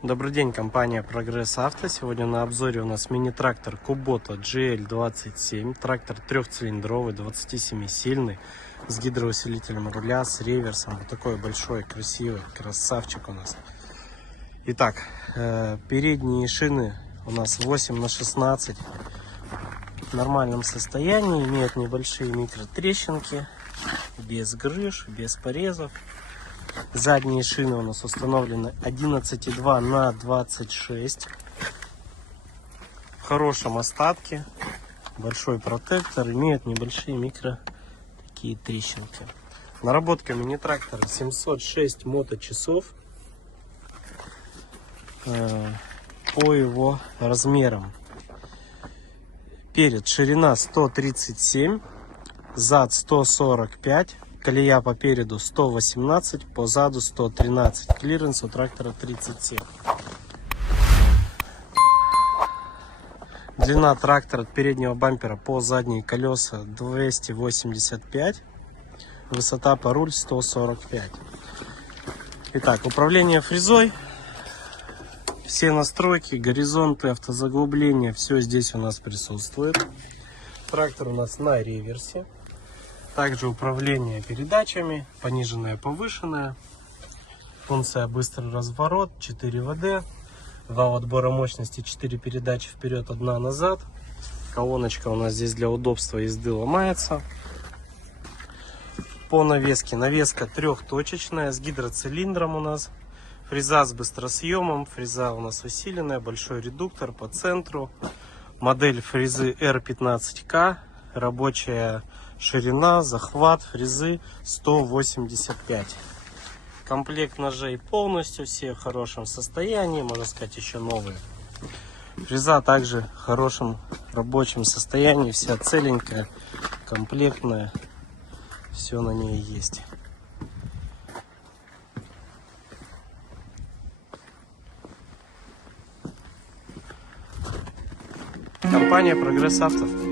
Добрый день, компания Прогресс Авто. Сегодня на обзоре у нас мини-трактор Kubota GL27. Трактор трехцилиндровый, 27-сильный, с гидроусилителем руля, с реверсом. Вот такой большой, красивый красавчик у нас. Итак, передние шины у нас 8х16. В нормальном состоянии, имеют небольшие микротрещинки, без грыж, без порезов. Задние шины у нас установлены 11,2 на 26. В хорошем остатке. Большой протектор. Имеет небольшие микро такие трещинки. Наработка мини-трактора 706 моточасов. По его размерам. Перед ширина 137, зад 145. Колея по переду 118, по заду 113. Клиренс у трактора 37. Длина трактора от переднего бампера по задние колеса 285. Высота по руль 145. Итак, управление фрезой. Все настройки, горизонты, автозаглубления, все здесь у нас присутствует. Трактор у нас на реверсе. Также управление передачами, пониженное, повышенное. Функция быстрый разворот, 4 ВД. Вал отбора мощности, 4 передачи вперед, 1 назад. Колоночка у нас здесь для удобства езды ломается. По навеске. Навеска трехточечная, с гидроцилиндром у нас. Фреза с быстросъемом. Фреза у нас усиленная, большой редуктор по центру. Модель фрезы R15K. Рабочая ширина, захват фрезы 185. Комплект ножей полностью все в хорошем состоянии, можно сказать, еще новые. Фреза также в хорошем рабочем состоянии, вся целенькая, комплектная, все на ней есть. Компания Прогресс Авто.